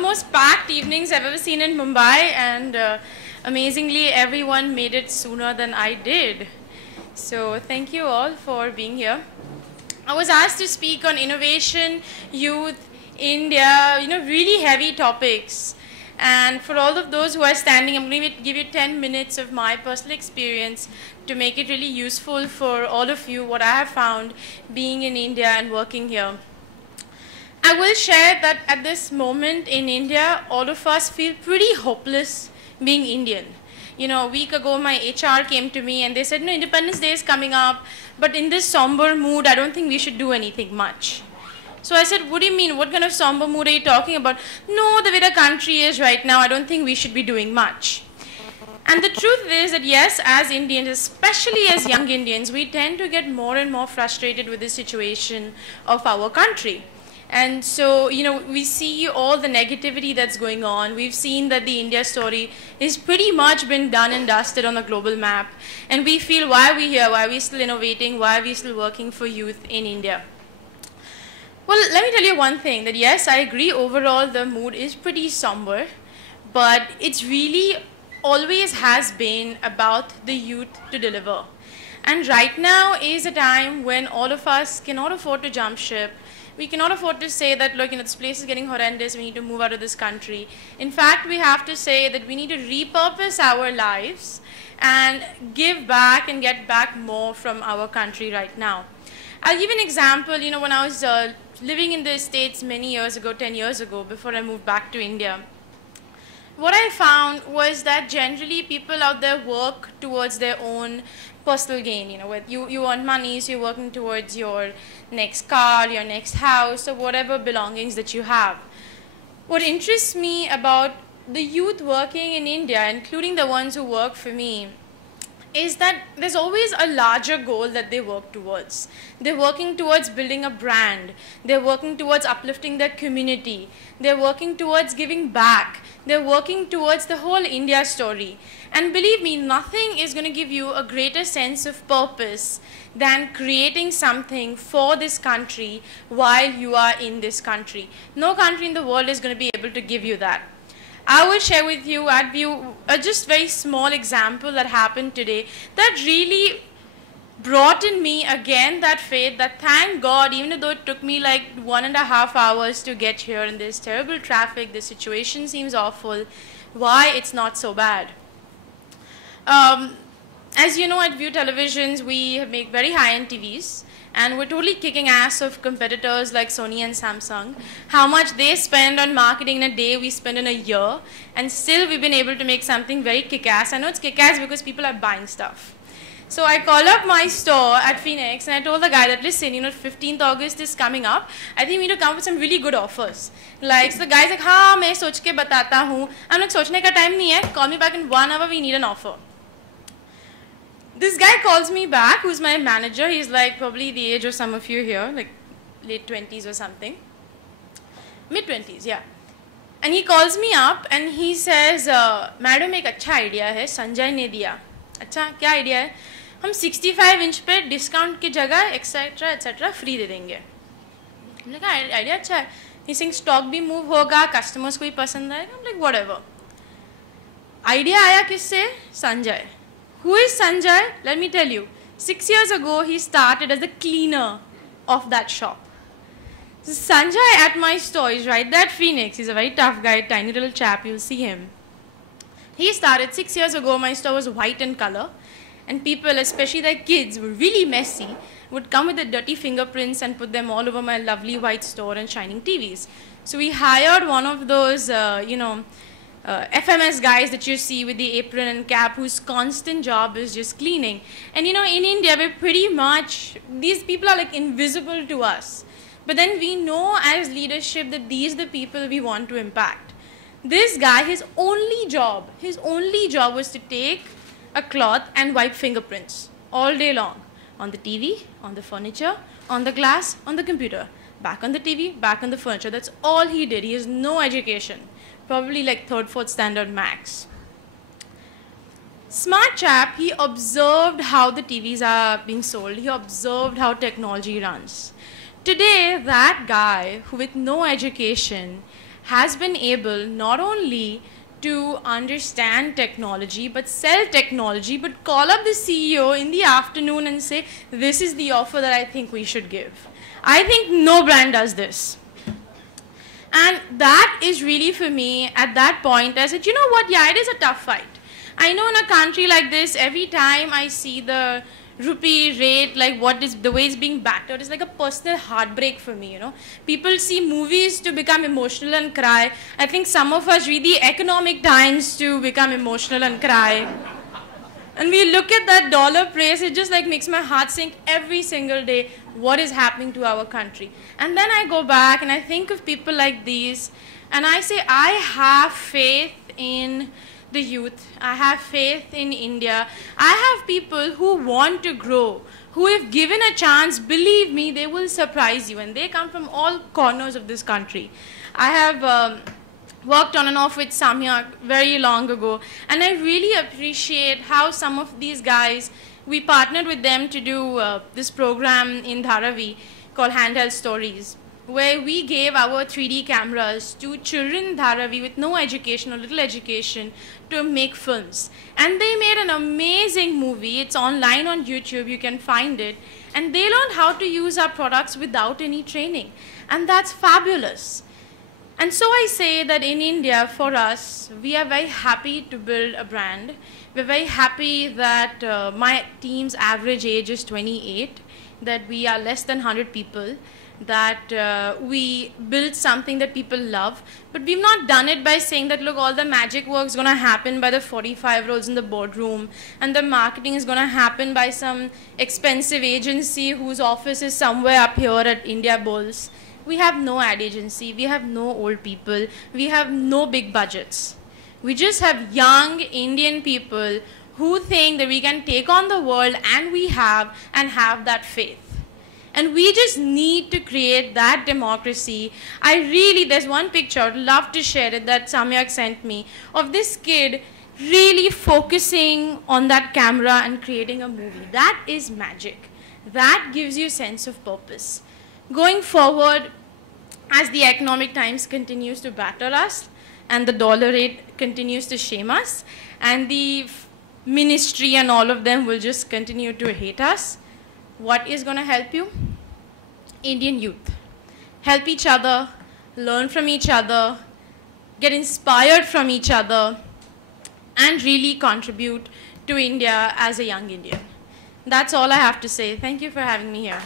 The most packed evenings I've ever seen in Mumbai, and amazingly everyone made it sooner than I did. So thank you all for being here. I was asked to speak on innovation, youth, India, really heavy topics. And for all of those who are standing, I'm going to give you 10 minutes of my personal experience to make it really useful for all of you, what I have found being in India and working here. I will share that at this moment in India, all of us feel pretty hopeless being Indian. A week ago, my HR came to me and they said, no, Independence Day is coming up, but in this somber mood, I don't think we should do anything much. So I said, what do you mean? What kind of somber mood are you talking about? No, the way the country is right now, I don't think we should be doing much. And the truth is that yes, as Indians, especially as young Indians, we tend to get more and more frustrated with the situation of our country. And so, we see all the negativity that's going on. We've seen that the India story is pretty much been done and dusted on the global map. And we feel, why are we here? Why are we still innovating? Why are we still working for youth in India? Well, let me tell you one thing, that yes, I agree overall the mood is pretty somber, but it's really always has been about the youth to deliver. And right now is a time when all of us cannot afford to jump ship. We cannot afford to say that, look, this place is getting horrendous, we need to move out of this country. In fact, we have to say that we need to repurpose our lives and give back and get back more from our country right now. I'll give an example. When I was living in the States many years ago, 10 years ago, before I moved back to India, what I found was that generally people out there work towards their own personal gain. You earn money, so you're working towards your next car, your next house, or whatever belongings that you have. What interests me about the youth working in India, including the ones who work for me, is that there's always a larger goal that they work towards. They're working towards building a brand. They're working towards uplifting their community. They're working towards giving back. They're working towards the whole India story. And believe me, nothing is going to give you a greater sense of purpose than creating something for this country while you are in this country. No country in the world is going to be able to give you that. I will share with you a just very small example that happened today that really brought in me again that faith that, thank God, even though it took me like 1.5 hours to get here in this terrible traffic, the situation seems awful, why it's not so bad. As you know, at View Televisions, we make very high-end TVs. And we're totally kicking ass of competitors like Sony and Samsung. How much they spend on marketing in a day, we spend in a year. And still we've been able to make something very kick-ass. I know it's kick-ass because people are buying stuff. So I called up my store at Phoenix and I told the guy that, listen, 15th August is coming up. I think we need to come with some really good offers. So the guy's like, हाँ, मैं सोच के बताता हूँ. I'm like, सोचने का time नहीं है. Call me back in 1 hour, we need an offer. This guy calls me back, who's my manager. He's like probably the age of some of you here, like late 20s or something. Mid-20s, yeah. And he calls me up and he says, Madam, एक अच्छा idea है, संजय ने दिया. अच्छा, क्या idea है? हम 65 inch पे discount की जगह, etc. free दे देंगे. I'm like, idea अच्छा है. He's saying stock भी move होगा, customers को भी पसंद आएगा. I'm like, whatever. Idea आया किससे? Sanjay. Who is Sanjay? Let me tell you. 6 years ago, he started as the cleaner of that shop. So Sanjay at my store is right there at Phoenix. He's a very tough guy, tiny little chap. You'll see him. He started 6 years ago. My store was white in color. And people, especially their kids, were really messy, would come with the dirty fingerprints and put them all over my lovely white store and shining TVs. So we hired one of those, FMS guys that you see with the apron and cap, whose constant job is just cleaning. And in India, we're pretty much, these people are like invisible to us. But then we know as leadership that these are the people we want to impact. This guy, his only job was to take a cloth and wipe fingerprints all day long. On the TV, on the furniture, on the glass, on the computer. Back on the TV, back on the furniture. That's all he did. He has no education. Probably like 3rd, 4th standard max. Smart chap, he observed how the TVs are being sold. He observed how technology runs. Today, that guy, who with no education, has been able not only to understand technology, but sell technology, but call up the CEO in the afternoon and say, this is the offer that I think we should give. I think no brand does this. And that is really, for me, at that point, I said, you know what, yeah, it is a tough fight. I know in a country like this, every time I see the rupee rate, like what is the way it's being battered, is like a personal heartbreak for me, you know. People see movies to become emotional and cry. I think some of us read the Economic Times to become emotional and cry. And we look at that dollar price, it just like makes my heart sink every single day. What is happening to our country? And then I go back and I think of people like these, and I say, I have faith in the youth. I have faith in India. I have people who want to grow, who if given a chance, believe me, they will surprise you. And they come from all corners of this country. I have worked on and off with Samyak very long ago. And I really appreciate how some of these guys, we partnered with them to do this program in Dharavi called Handheld Stories, where we gave our 3D cameras to children in Dharavi with no education or little education to make films. And they made an amazing movie. It's online on YouTube. You can find it. And they learned how to use our products without any training. And that's fabulous. And so I say that in India, for us, we are very happy to build a brand. We're very happy that my team's average age is 28, that we are less than 100 people, that we build something that people love. But we've not done it by saying that, look, all the magic work is going to happen by the 45-year-olds in the boardroom, and the marketing is going to happen by some expensive agency whose office is somewhere up here at India Bulls. We have no ad agency, we have no old people, we have no big budgets. We just have young Indian people who think that we can take on the world, and we have, and have that faith. And we just need to create that democracy. There's one picture, I'd love to share it, that Samyak sent me, of this kid really focusing on that camera and creating a movie. That is magic. That gives you a sense of purpose. Going forward, as the Economic Times continues to batter us, and the dollar rate continues to shame us, and the ministry and all of them will just continue to hate us, what is going to help you? Indian youth. Help each other, learn from each other, get inspired from each other, and really contribute to India as a young Indian. That's all I have to say. Thank you for having me here.